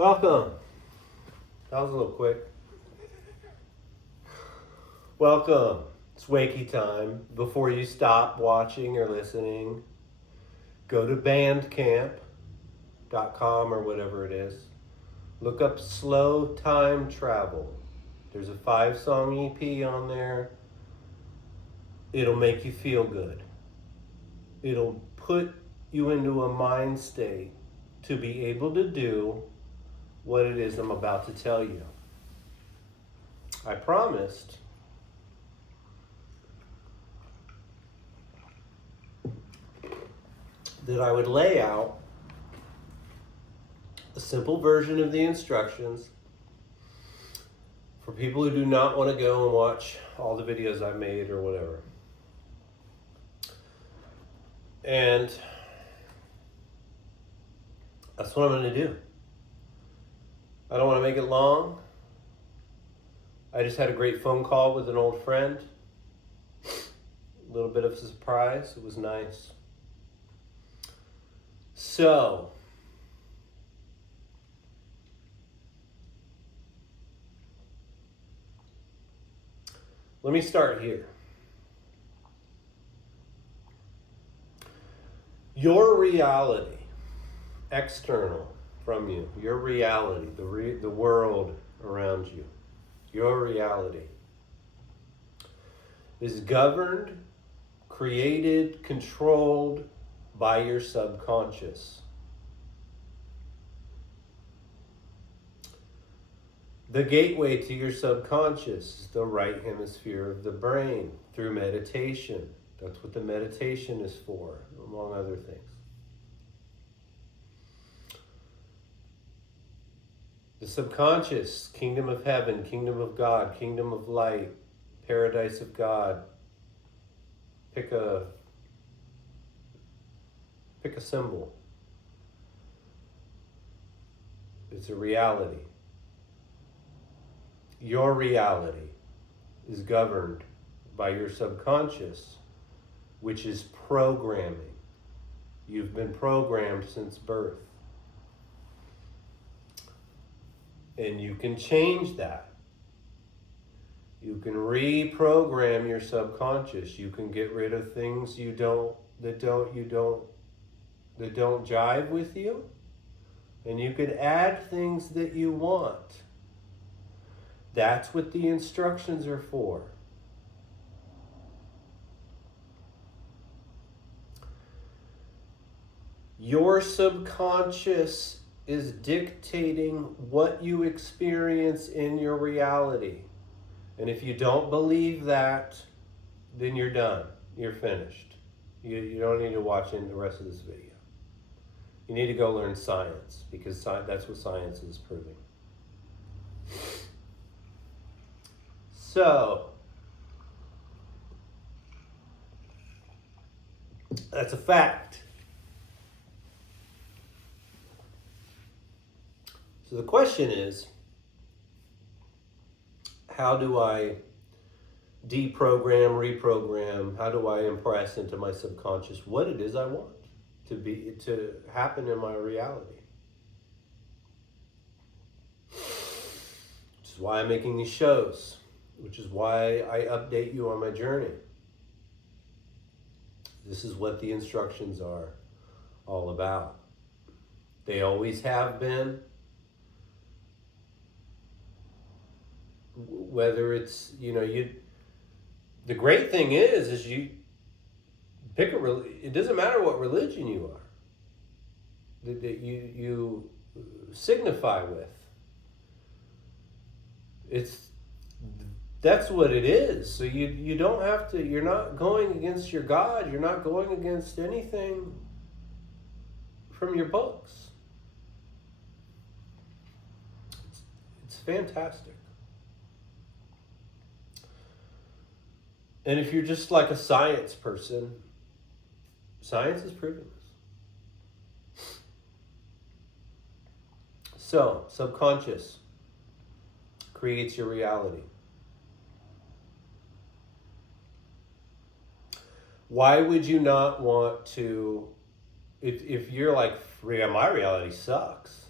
Welcome. That was a little quick. Welcome. It's Wakey time. Before you stop watching or listening, go to bandcamp.com or whatever it is. Look up Slow Time Travel. There's a 5-song EP on there. It'll make you feel good. It'll put you into a mind state to be able to do what it is I'm about to tell you. I promised that I would lay out a simple version of the instructions for people who do not want to go and watch all the videos I made or whatever. And that's what I'm going to do. I don't want to make it long. I just had a great phone call with an old friend. A little bit of a surprise. It was nice. So, let me start here. Your reality, external from you, your reality, the world around you, your reality is governed, created, controlled by your subconscious. The gateway to your subconscious is the right hemisphere of the brain through meditation. That's what the meditation is for, among other things. The subconscious, kingdom of heaven, kingdom of God, kingdom of light, paradise of God. Pick a symbol. It's a reality. Your reality is governed by your subconscious, which is programming. You've been programmed since birth. And you can change that. You can reprogram your subconscious. You can get rid of things that don't jive with you, and you can add things that you want. That's what the instructions are for. Your subconscious is dictating what you experience in your reality. And if you don't believe that, then you're done. You're finished. You don't need to watch the rest of this video. You need to go learn science, because that's what science is proving. So, that's a fact. So the question is, how do I deprogram, reprogram, how do I impress into my subconscious what it is I want to happen in my reality? Which is why I'm making these shows, which is why I update you on my journey. This is what the instructions are all about. They always have been. Whether it's, the great thing is you pick it doesn't matter what religion you are, that you signify with. That's what it is. So you don't have to, you're not going against your God, you're not going against anything from your books. It's fantastic. And if you're just like a science person, science is proving this. So, subconscious creates your reality. Why would you not want to, if you're like, yeah, my reality sucks.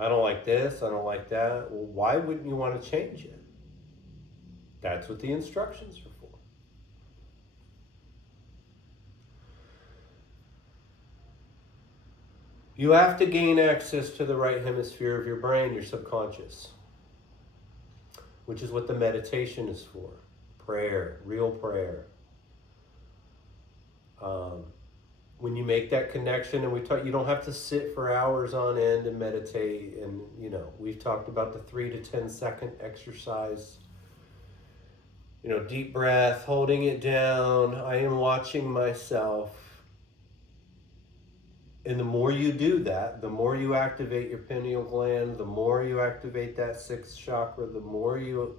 I don't like this, I don't like that. Well, why wouldn't you want to change it? That's what the instructions are for. You have to gain access to the right hemisphere of your brain, your subconscious, which is what the meditation is for. Prayer, real prayer. When you make that connection, and we talk, you don't have to sit for hours on end and meditate. And we've talked about the 3 to 10 second exercise. Deep breath, holding it down. I am watching myself. And the more you do that, the more you activate your pineal gland, the more you activate that sixth chakra, the more you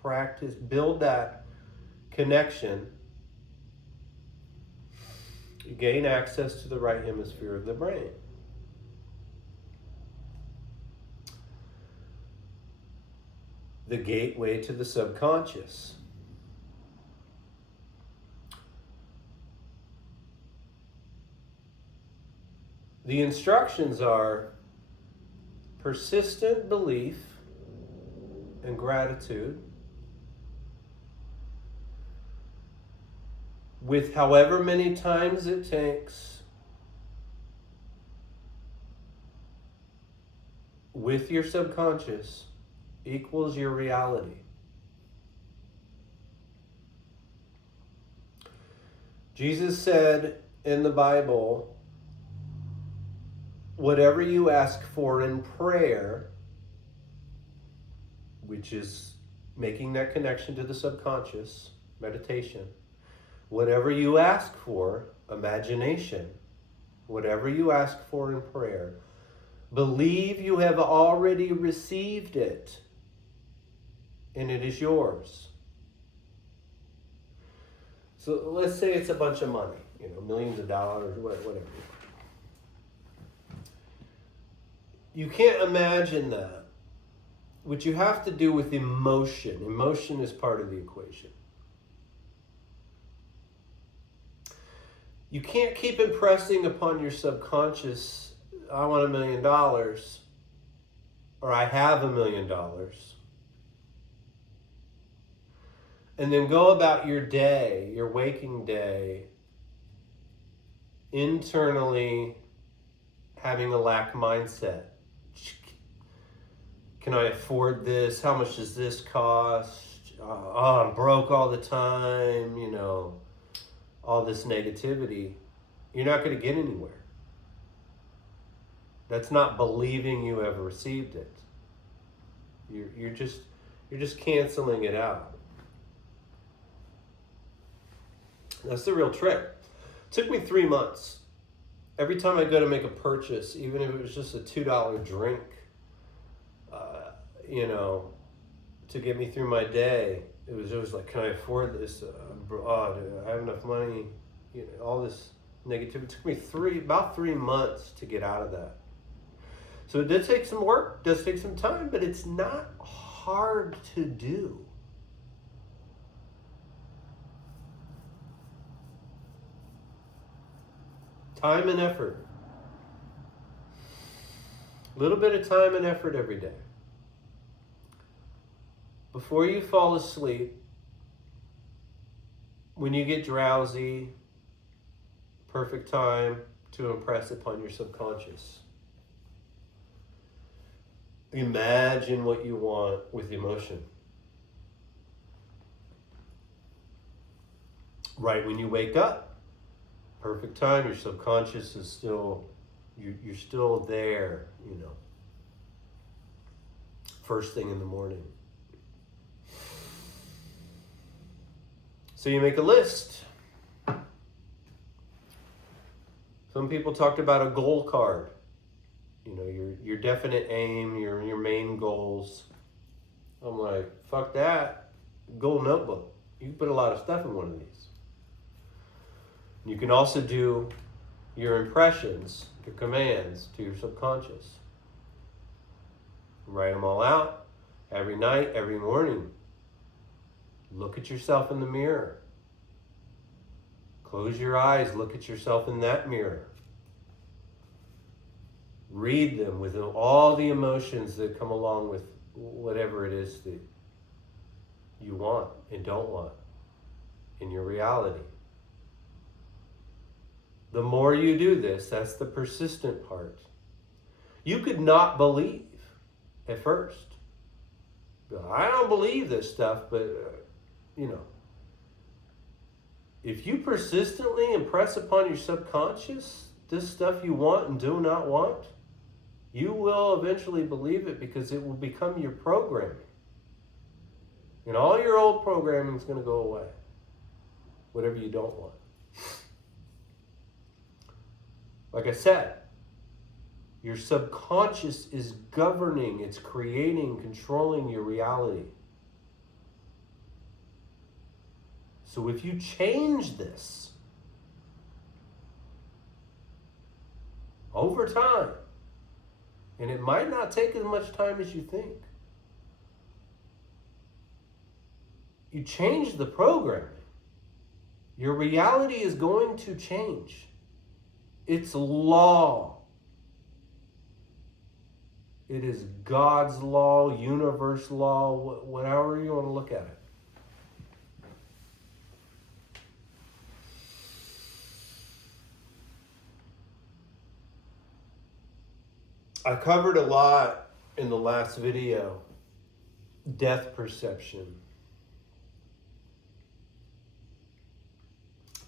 practice, build that connection, you gain access to the right hemisphere of the brain. The gateway to the subconscious. The instructions are persistent belief and gratitude, with however many times it takes, with your subconscious, equals your reality. Jesus said in the Bible, whatever you ask for in prayer, which is making that connection to the subconscious, meditation, whatever you ask for, imagination, whatever you ask for in prayer, believe you have already received it, and it is yours. So let's say it's a bunch of money, millions of dollars, whatever. You can't imagine that. What you have to do with emotion. Emotion is part of the equation. You can't keep impressing upon your subconscious, I want $1 million, or I have $1 million, and then go about your day, your waking day, internally having a lack mindset. Can I afford this? How much does this cost? I'm broke all the time, all this negativity. You're not going to get anywhere. That's not believing you have received it. You're just canceling it out. That's the real trick. It took me 3 months. Every time I go to make a purchase, even if it was just a $2 drink, to get me through my day, it was always like, can I afford this? Do I have enough money? All this negativity. It took me about 3 months to get out of that. So it did take some work, does take some time, but it's not hard to do. Time and effort. A little bit of time and effort every day. Before you fall asleep, when you get drowsy, perfect time to impress upon your subconscious. Imagine what you want with emotion. Right when you wake up, perfect time, your subconscious is still, you're still there, first thing in the morning. So you make a list. Some people talked about a goal card. Your definite aim, your main goals. I'm like, fuck that. Goal notebook. You can put a lot of stuff in one of these. You can also do your impressions, your commands to your subconscious. Write them all out every night, every morning. Look at yourself in the mirror. Close your eyes, look at yourself in that mirror. Read them with all the emotions that come along with whatever it is that you want and don't want in your reality. The more you do this, that's the persistent part. You could not believe at first. I don't believe this stuff, but if you persistently impress upon your subconscious this stuff you want and do not want, you will eventually believe it because it will become your programming. And all your old programming is going to go away. Whatever you don't want. Like I said, your subconscious is governing, it's creating, controlling your reality. So if you change this over time, and it might not take as much time as you think, you change the programming, your reality is going to change. It's law. It is God's law, universe law, whatever you want to look at it. I covered a lot in the last video, death perception.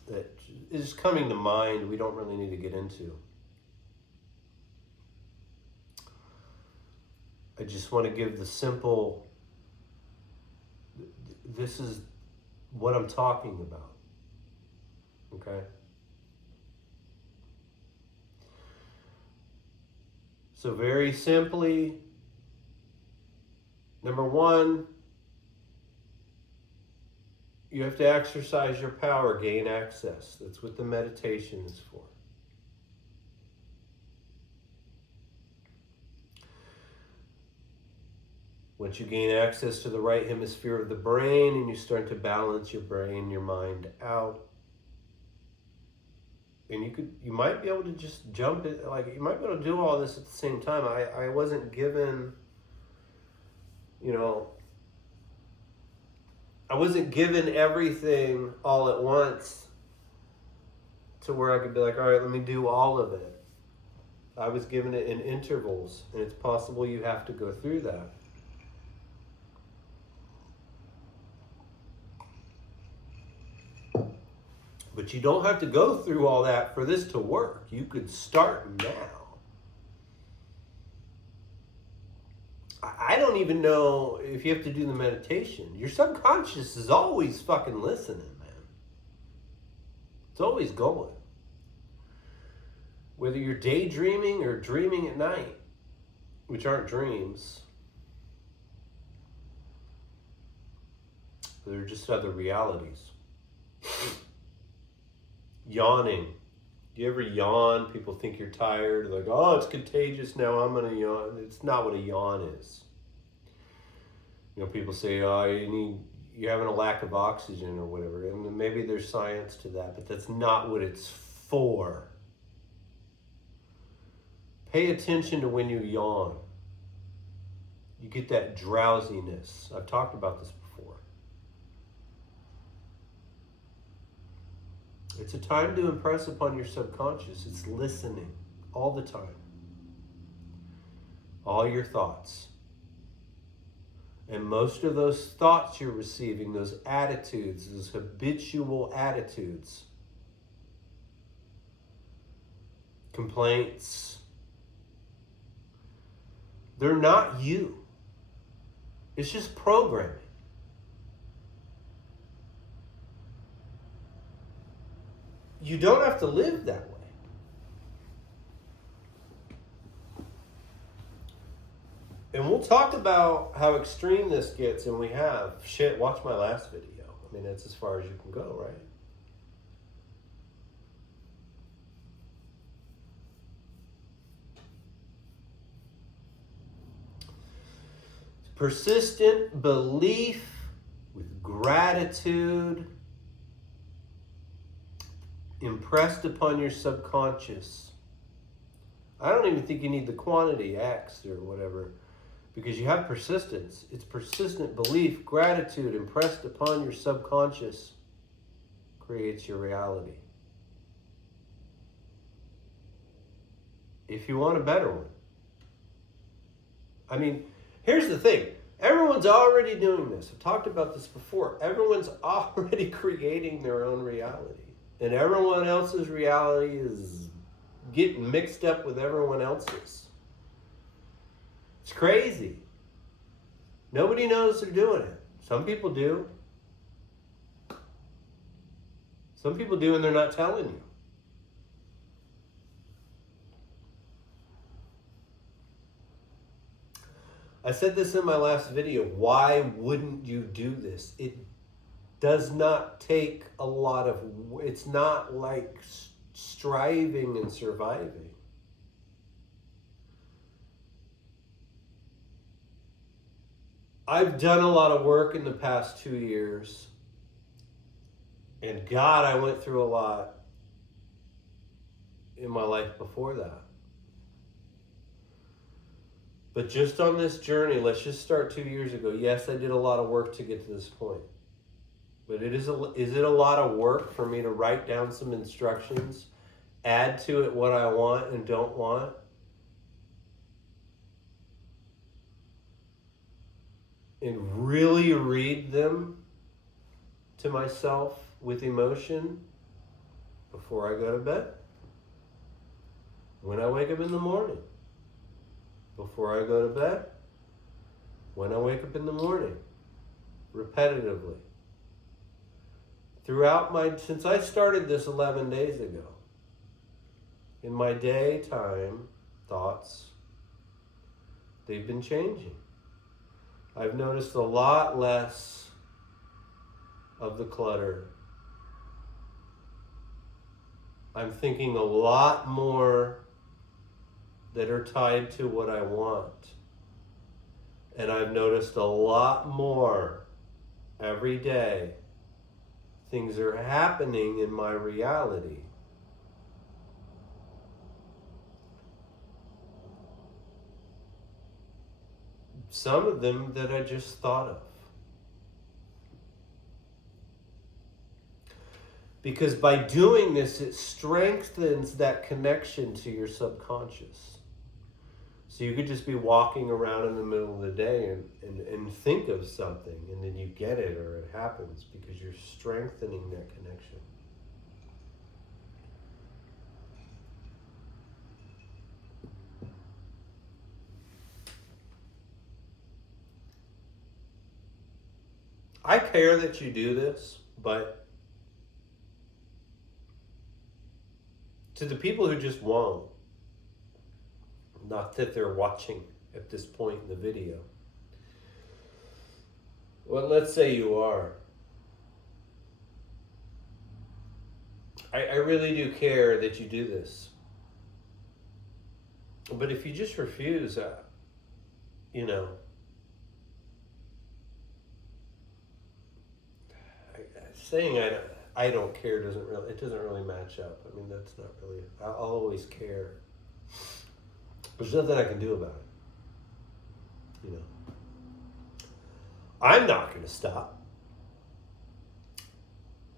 That is coming to mind, we don't really need to get into. I just want to give the simple, this is what I'm talking about, okay? So very simply, number one, you have to exercise your power, gain access. That's what the meditation is for. Once you gain access to the right hemisphere of the brain and you start to balance your brain, your mind out, and you might be able to just jump it, like you might be able to do all this at the same time. I wasn't given, I wasn't given everything all at once to where I could be like, all right, let me do all of it. I was given it in intervals, and it's possible you have to go through that. But you don't have to go through all that for this to work. You could start now. I don't even know if you have to do the meditation. Your subconscious is always fucking listening, man. It's always going. Whether you're daydreaming or dreaming at night, which aren't dreams, they're just other realities. Yawning. Do you ever yawn? People think you're tired. Like, oh, it's contagious now, I'm going to yawn. It's not what a yawn is. People say, oh, you're having a lack of oxygen or whatever. And maybe there's science to that, but that's not what it's for. Pay attention to when you yawn. You get that drowsiness. I've talked about this before. It's a time to impress upon your subconscious. It's listening all the time. All your thoughts. And most of those thoughts you're receiving, those attitudes, those habitual attitudes, complaints, they're not you. It's just programming. You don't have to live that way. And we'll talk about how extreme this gets, and we have. Shit, watch my last video. I mean, that's as far as you can go, right? Persistent belief with gratitude impressed upon your subconscious I don't even think you need the quantity X or whatever, because you have persistence. It's persistent belief, gratitude impressed upon your subconscious creates your reality. If you want a better one. I mean, here's the thing. Everyone's already doing this. I've talked about this before. Everyone's already creating their own reality. And everyone else's reality is getting mixed up with everyone else's. It's crazy. Nobody knows they're doing it. Some people do. Some people do and they're not telling you. I said this in my last video. Why wouldn't you do this? It does not take a lot of, it's not like striving and surviving. I've done a lot of work in the past 2 years. And God, I went through a lot in my life before that. But just on this journey, let's just start 2 years ago. Yes, I did a lot of work to get to this point. But is it a lot of work for me to write down some instructions, add to it what I want and don't want? And really read them to myself with emotion before I go to bed? When I wake up in the morning? Before I go to bed? When I wake up in the morning? Repetitively. Since I started this 11 days ago, in my daytime thoughts, they've been changing. I've noticed a lot less of the clutter. I'm thinking a lot more that are tied to what I want. And I've noticed a lot more every day. Things are happening in my reality. Some of them that I just thought of. Because by doing this, it strengthens that connection to your subconscious. So you could just be walking around in the middle of the day and think of something, and then you get it or it happens because you're strengthening that connection. I care that you do this, but to the people who just won't, not that they're watching at this point in the video. Well, let's say you are. I really do care that you do this. But if you just refuse, saying I don't care doesn't really match up. I mean, that's not really, I'll always care. There's nothing I can do about it. I'm not going to stop.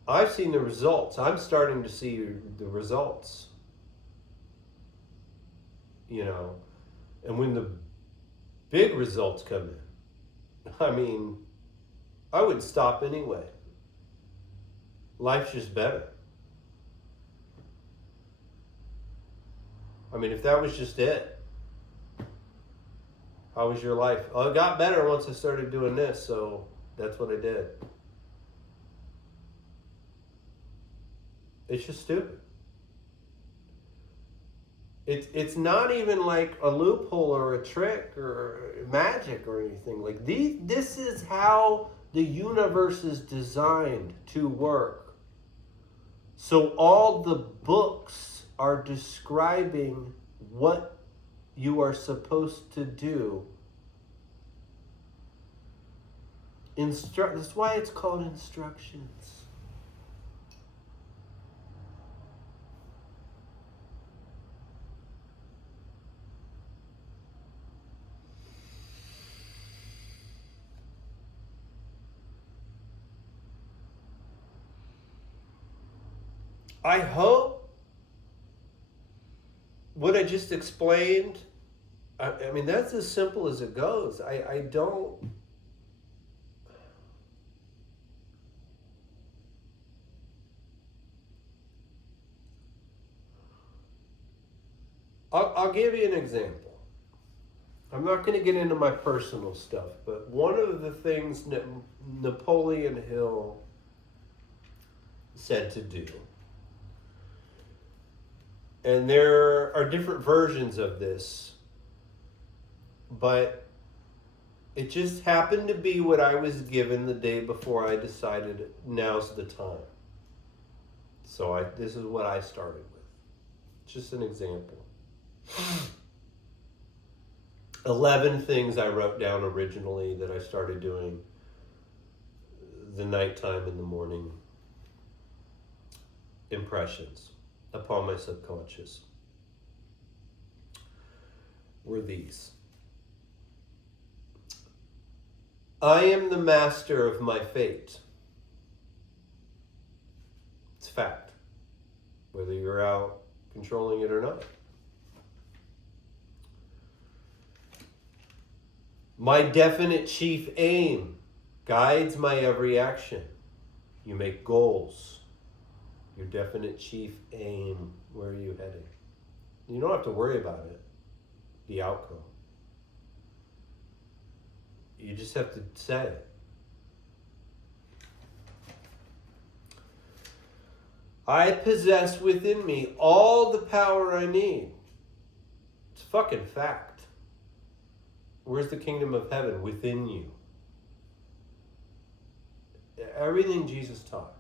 I've seen the results. I'm starting to see the results. And when the big results come in, I mean, I wouldn't stop anyway. Life's just better. I mean, if that was just it, how was your life? Oh, it got better once I started doing this, so that's what I did. It's just stupid. It's not even like a loophole or a trick or magic or anything. Like this is how the universe is designed to work. So all the books are describing what you are supposed to do. That's why it's called instructions. I hope what I just explained, I mean, that's as simple as it goes. I don't. I'll give you an example. I'm not going to get into my personal stuff, but one of the things Napoleon Hill said to do, and there are different versions of this, but it just happened to be what I was given the day before I decided now's the time. So this is what I started with. Just an example. 11 things I wrote down originally that I started doing the nighttime and the morning impressions upon my subconscious were these. I am the master of my fate. It's fact, whether you're out controlling it or not. My definite chief aim guides my every action. You make goals. Your definite chief aim, where are you heading? You don't have to worry about it, the outcome. You just have to say it. I possess within me all the power I need. It's fucking fact. Where's the kingdom of heaven? Within you. Everything Jesus taught.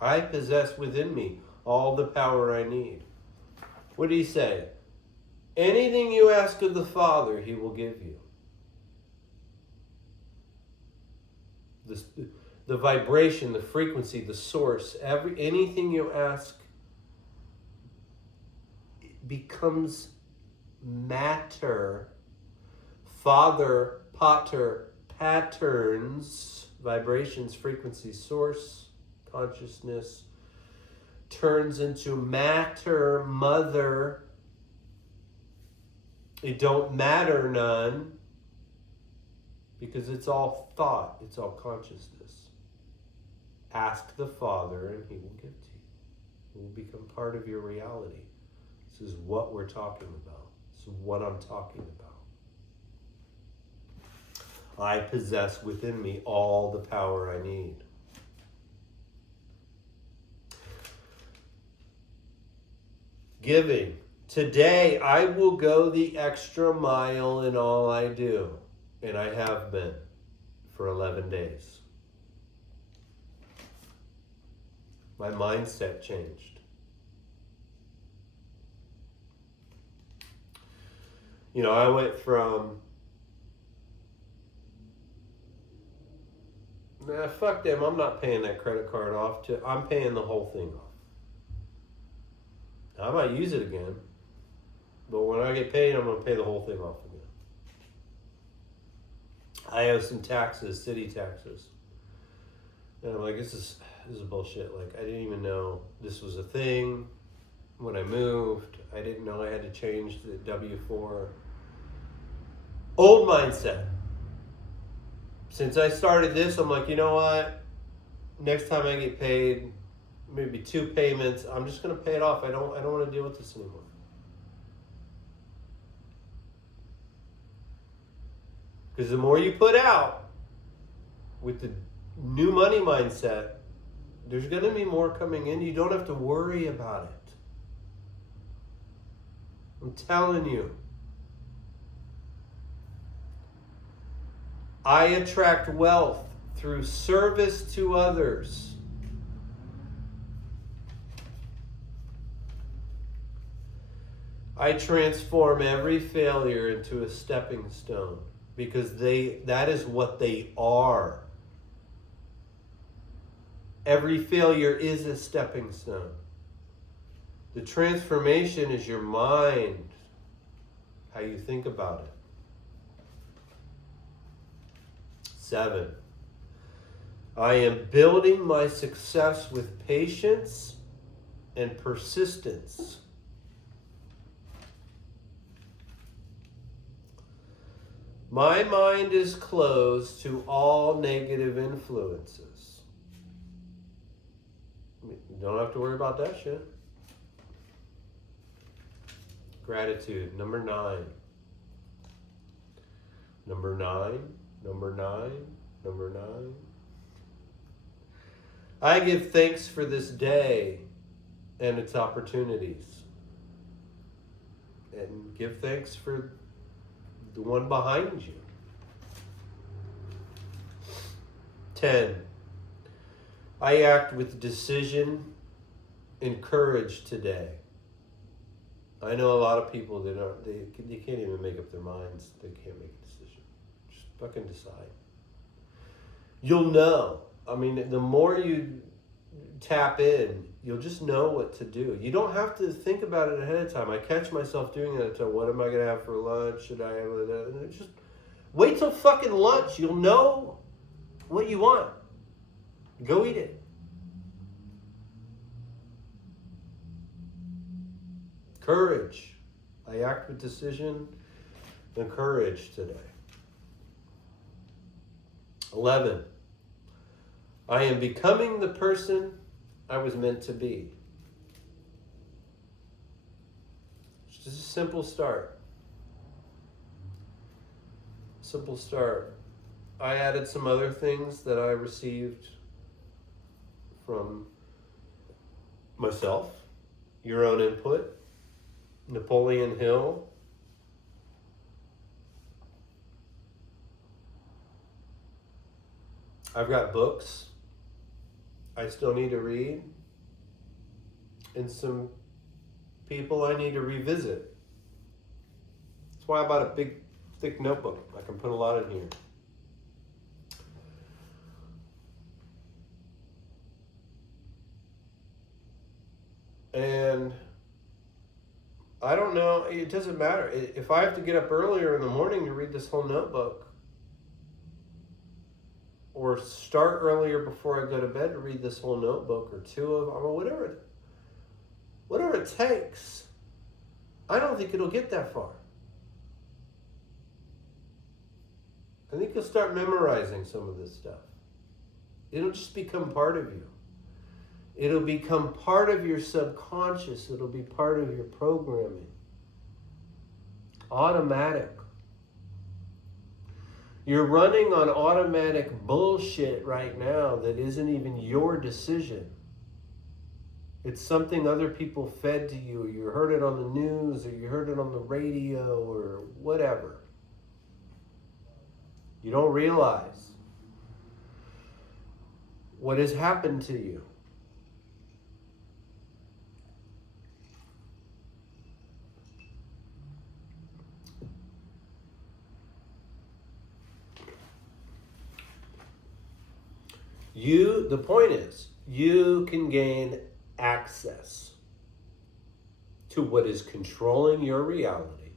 I possess within me all the power I need. What did he say? Anything you ask of the Father, he will give you. The vibration, the frequency, the source, anything you ask becomes matter. Father, pater, patterns, vibrations, frequency, source, consciousness, turns into matter, mother. It don't matter none, because it's all thought, it's all consciousness. Ask the Father and he will give to you. It will become part of your reality. This is what we're talking about. This is what I'm talking about. I possess within me all the power I need. Giving. Today, I will go the extra mile in all I do. And I have been for 11 days. My mindset changed. You know, I went from, fuck them, I'm not paying that credit card off, to I'm paying the whole thing off. I might use it again, but when I get paid, I'm going to pay the whole thing off again. I owe some taxes, city taxes. And I'm like, this is bullshit. Like, I didn't even know this was a thing. When I moved, I didn't know I had to change the W-4. Old mindset. Since I started this, I'm like, you know what? Next time I get paid, maybe 2 payments, I'm just going to pay it off. I don't want to deal with this anymore. Because the more you put out with the new money mindset, there's going to be more coming in. You don't have to worry about it. I'm telling you. I attract wealth through service to others. I transform every failure into a stepping stone, because that is what they are. Every failure is a stepping stone. The transformation is your mind, how you think about it. 7. I am building my success with patience and persistence. My mind is closed to all negative influences. You don't have to worry about that shit. Gratitude, number 9. Number 9, number 9, number 9. I give thanks for this day and its opportunities. And give thanks for the one behind you. 10. I act with decision and courage today. I know a lot of people that they can't even make up their minds. They can't make a decision. Just fucking decide. You'll know. I mean, the more you tap in, you'll just know what to do. You don't have to think about it ahead of time. I catch myself doing that. What am I going to have for lunch? Should I have that? Just wait till fucking lunch. You'll know what you want. Go eat it. Courage. I act with decision and courage today. 11. I am becoming the person I was meant to be. It's just a simple start. Simple start. I added some other things that I received from myself, your own input, Napoleon Hill. I've got books I still need to read, and some people I need to revisit. That's why I bought a big, thick notebook. I can put a lot in here. And I don't know, it doesn't matter. If I have to get up earlier in the morning to read this whole notebook, or start earlier before I go to bed to read this whole notebook, or two of them, I mean, whatever it takes, I don't think it'll get that far. I think you'll start memorizing some of this stuff. It'll just become part of you. It'll become part of your subconscious. It'll be part of your programming. Automatic. You're running on automatic bullshit right now that isn't even your decision. It's something other people fed to you. You heard it on the news, or you heard it on the radio, or whatever. You don't realize what has happened to you. The point is, you can gain access to what is controlling your reality.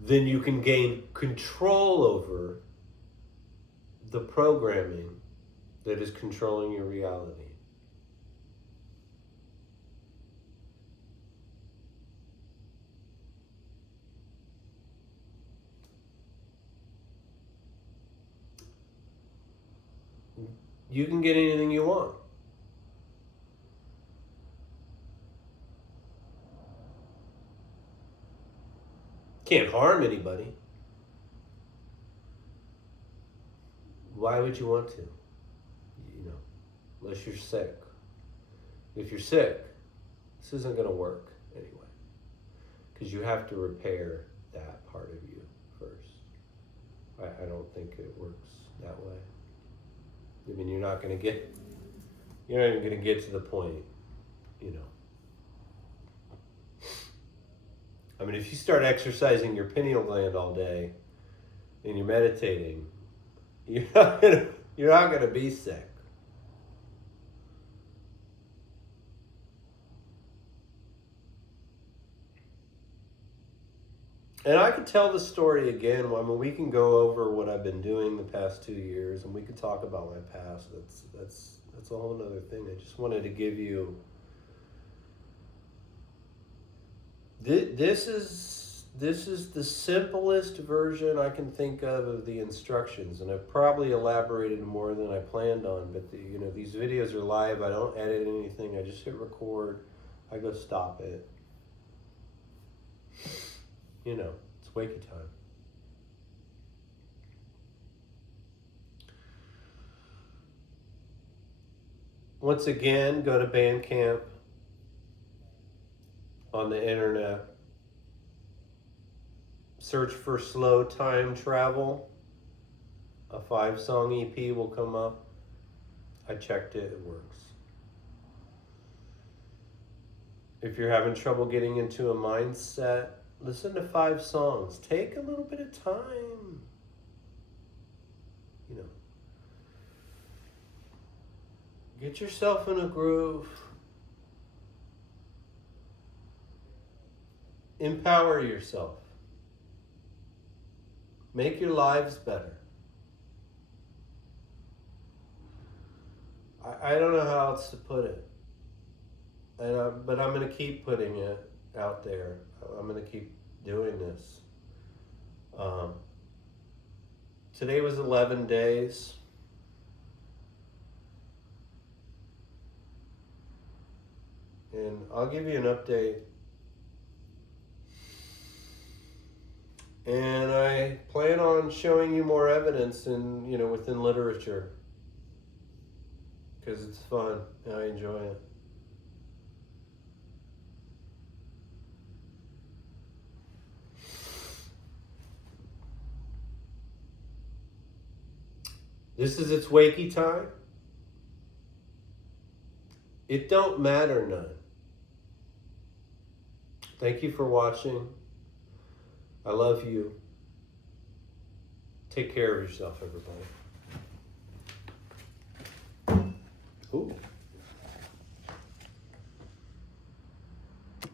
Then you can gain control over the programming that is controlling your reality. You can get anything you want. Can't harm anybody. Why would you want to? Unless you're sick. If you're sick, this isn't going to work anyway. Because you have to repair that part of you first. I don't think it works that way. I mean, you're not even going to get to the point, I mean, if you start exercising your pineal gland all day and you're meditating, you're not gonna be sick. And I could tell the story again. I mean, we can go over what I've been doing the past 2 years, and we could talk about my past. That's a whole other thing. I just wanted to give you. This is the simplest version I can think of the instructions, and I've probably elaborated more than I planned on. But these videos are live. I don't edit anything. I just hit record. I go stop it. It's wakey time. Once again, go to Bandcamp on the internet. Search for Slow Time Travel. A 5-song EP will come up. I checked it, it works. If you're having trouble getting into a mindset, listen to 5 songs. Take a little bit of time. Get yourself in a groove. Empower yourself. Make your lives better. I don't know how else to put it. But I'm going to keep putting it out there. I'm going to keep doing this. Today was 11 days. And I'll give you an update. And I plan on showing you more evidence within literature. Because it's fun and I enjoy it. This is its wakey time. It don't matter none. Thank you for watching. I love you. Take care of yourself, everybody. Ooh.